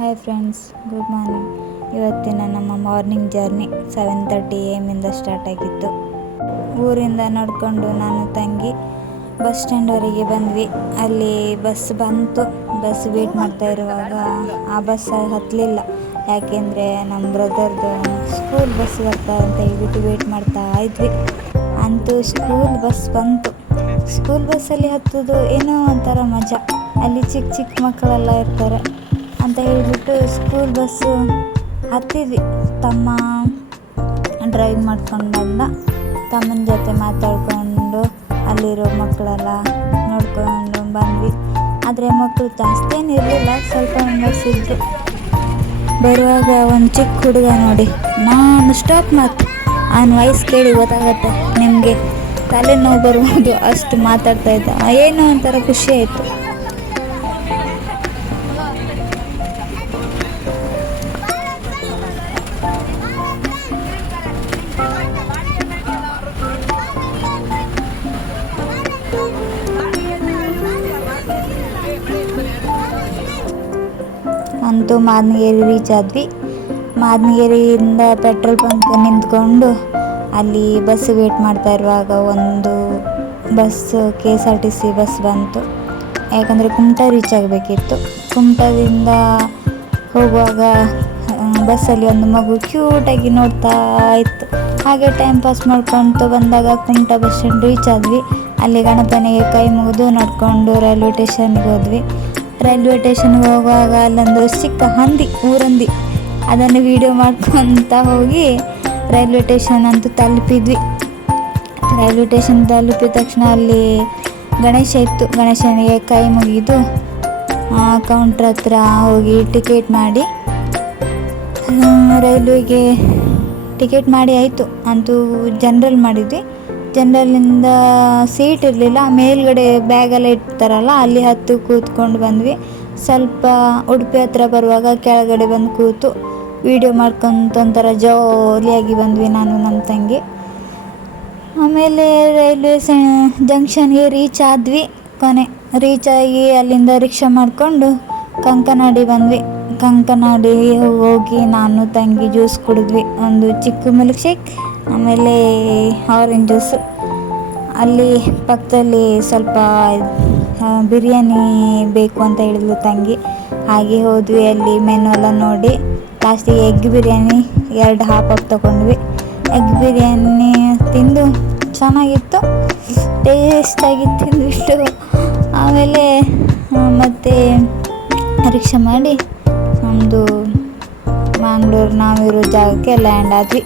Hi friends, good morning. ಇವತ್ತಿನ ನಮ್ಮ morning journey 7:30 AM ಇಂದ ಸ್ಟಾರ್ಟ್ ಆಗಿತ್ತು. ಊರಿಂದ ನಡ್ಕೊಂಡು ನಾನು ತಂಗಿ ಬಸ್ ಸ್ಟ್ಯಾಂಡ್ವರೆಗೆ ಬಂದ್ವಿ. ಅಲ್ಲಿ ಬಸ್ ಬಂತು. ಬಸ್ ವೇಟ್ ಮಾಡ್ತಾ ಇರುವಾಗ ಆ ಬಸ್ ಹತ್ತಲಿಲ್ಲ. ಯಾಕೆಂದರೆ ನಮ್ಮ ಬ್ರದರ್ದು ಸ್ಕೂಲ್ ಬಸ್ ಬರ್ತಾ ಅಂತ ಹೇಳ್ಬಿಟ್ಟು ವೇಟ್ ಮಾಡ್ತಾ ಇದ್ವಿ. ಅಂತೂ ಸ್ಕೂಲ್ ಬಸ್ ಬಂತು. ಸ್ಕೂಲ್ ಬಸ್ಸಲ್ಲಿ ಹತ್ತೋದು ಏನೋ ಒಂಥರ ಮಜಾ. ಅಲ್ಲಿ ಚಿಕ್ಕ ಚಿಕ್ಕ ಮಕ್ಕಳೆಲ್ಲ ಇರ್ತಾರೆ ಅಂತ ಹೇಳಿಬಿಟ್ಟು ಸ್ಕೂಲ್ ಬಸ್ಸು ಹತ್ತಿದ್ವಿ. ತಮ್ಮ ಡ್ರೈವ್ ಮಾಡ್ಕೊಂಡು ಬಂದ. ತಮ್ಮನ ಜೊತೆ ಮಾತಾಡಿಕೊಂಡು ಅಲ್ಲಿರೋ ಮಕ್ಕಳೆಲ್ಲ ನೋಡ್ಕೊಂಡು ಬಂದ್ವಿ. ಆದರೆ ಮಕ್ಕಳು ಜಾಸ್ತಿ ಏನು ಇರಲಿಲ್ಲ, ಸ್ವಲ್ಪ ಮೆಂಬರ್ಸ್ ಇದ್ದರು. ಬರುವಾಗ ಒಂದು ಚಿಕ್ಕ ಹುಡುಗ ನೋಡಿ, ನಾನು ಸ್ಟಾಪ್ ಮಾತು ಅವನ ವಾಯ್ಸ್ ಕೇಳಿ ಗೊತ್ತಾಗತ್ತೆ ನಿಮಗೆ ತಲೆನೋವು ಬರ್ಬೋದು, ಅಷ್ಟು ಮಾತಾಡ್ತಾ ಇದ್ದ. ಏನೋ ಒಂಥರ ಖುಷಿ ಆಯಿತು. ಅಂತೂ ಮಾದನಗೇರಿ ರೀಚ್ ಆದ್ವಿ. ಮಾದನಗೇರಿಯಿಂದ ಪೆಟ್ರೋಲ್ ಬಂಕ್ ನಿಂತ್ಕೊಂಡು ಅಲ್ಲಿ ಬಸ್ ವೇಟ್ ಮಾಡ್ತಾ ಇರುವಾಗ ಒಂದು ಬಸ್ KSRTC ಬಸ್ ಬಂತು. ಯಾಕಂದರೆ ಕುಮಟಾ ರೀಚ್ ಆಗಬೇಕಿತ್ತು. ಕುಮಟಾದಿಂದ ಹೋಗುವಾಗ ಬಸ್ಸಲ್ಲಿ ಒಂದು ಮಗು ಕ್ಯೂಟಾಗಿ ನೋಡ್ತಾ ಇತ್ತು. ಹಾಗೆ ಟೈಮ್ ಪಾಸ್ ಮಾಡ್ಕೊತ ಬಂದಾಗ ಕುಮಟಾ ಬಸ್ ಸ್ಟ್ಯಾಂಡ್ ರೀಚ್ ಆದ್ವಿ. ಅಲ್ಲಿ ಗಣಪನಿಗೆ ಕೈ ಮುಗಿದು ನಡ್ಕೊಂಡು ರೈಲ್ವೆ ಸ್ಟೇಷನ್ಗೆ ಹೋದ್ವಿ. ರೈಲ್ವೆ ಸ್ಟೇಷನ್ಗೆ ಹೋಗುವಾಗ ಅಲ್ಲೊಂದು ಚಿಕ್ಕ ಊರಂದಿ, ಅದನ್ನು ವೀಡಿಯೋ ಮಾಡ್ಕೊತ ಹೋಗಿ ರೈಲ್ವೆ ಸ್ಟೇಷನ್ ಅಂತೂ ತಲುಪಿದ್ವಿ. ರೈಲ್ವೆ ಸ್ಟೇಷನ್ ತಲುಪಿದ ತಕ್ಷಣ ಅಲ್ಲಿ ಗಣೇಶ ಇತ್ತು. ಗಣೇಶನಿಗೆ ಕೈ ಮುಗಿದು ಕೌಂಟ್ರ್ ಹತ್ರ ಹೋಗಿ ಟಿಕೆಟ್ ಮಾಡಿ ರೈಲ್ವೆಗೆ ಟಿಕೆಟ್ ಮಾಡಿ ಆಯಿತು. ಅಂತೂ ಜನರಲ್ ಮಾಡಿದ್ವಿ. ಜನರಲ್ಲಿಂದ ಸೀಟ್ ಇರಲಿಲ್ಲ. ಮೇಲ್ಗಡೆ ಬ್ಯಾಗೆಲ್ಲ ಇಡ್ತಾರಲ್ಲ, ಅಲ್ಲಿ ಹತ್ತು ಕೂತ್ಕೊಂಡು ಬಂದ್ವಿ. ಸ್ವಲ್ಪ ಉಡುಪಿ ಹತ್ರ ಬರುವಾಗ ಕೆಳಗಡೆ ಬಂದು ಕೂತು ವೀಡಿಯೋ ಮಾಡ್ಕೊಂತ ಒಂಥರ ಜಾಲಿಯಾಗಿ ಬಂದ್ವಿ ನಾನು ನಮ್ಮ ತಂಗಿ. ಆಮೇಲೆ ರೈಲ್ವೆ ಜಂಕ್ಷನ್ಗೆ ರೀಚ್ ಆದ್ವಿ. ರೀಚ್ ಆಗಿ ಅಲ್ಲಿಂದ ರಿಕ್ಷಾ ಮಾಡಿಕೊಂಡು ಕಂಕನಾಡಿ ಬಂದ್ವಿ. ಕಂಕನಾಡಿ ಹೋಗಿ ನಾನು ತಂಗಿ ಜ್ಯೂಸ್ ಕುಡಿದ್ವಿ. ಒಂದು ಚಿಕ್ಕ ಮಿಲ್ಕ್ ಶೇಕ್, ಆಮೇಲೆ ಆರೆಂಜ್ ಜ್ಯೂಸು. ಅಲ್ಲಿ ಪಕ್ಕದಲ್ಲಿ ಸ್ವಲ್ಪ ಬಿರಿಯಾನಿ ಬೇಕು ಅಂತ ಹೇಳಿದ್ಲು ತಂಗಿ. ಹಾಗೆ ಹೋದ್ವಿ. ಅಲ್ಲಿ ಮೆನು ಎಲ್ಲ ನೋಡಿ ಲಾಸ್ಟಿಗೆ ಎಗ್ ಬಿರಿಯಾನಿ 2 ಹಾಫ್ ತೊಗೊಂಡ್ವಿ. ಎಗ್ ಬಿರಿಯಾನಿ ತಿಂದು ಚೆನ್ನಾಗಿತ್ತು, ಟೇಸ್ಟಾಗಿ ತಿಂದ್ಬಿಟ್ಟು ಆಮೇಲೆ ಮತ್ತೆ ರಿಕ್ಷಾ ಮಾಡಿ ನಮ್ಮದು ಮ್ಯಾಂಗ್ಳೂರು ನಾವಿರೋ ಜಾಗಕ್ಕೆ ಲ್ಯಾಂಡ್ ಆದ್ವಿ.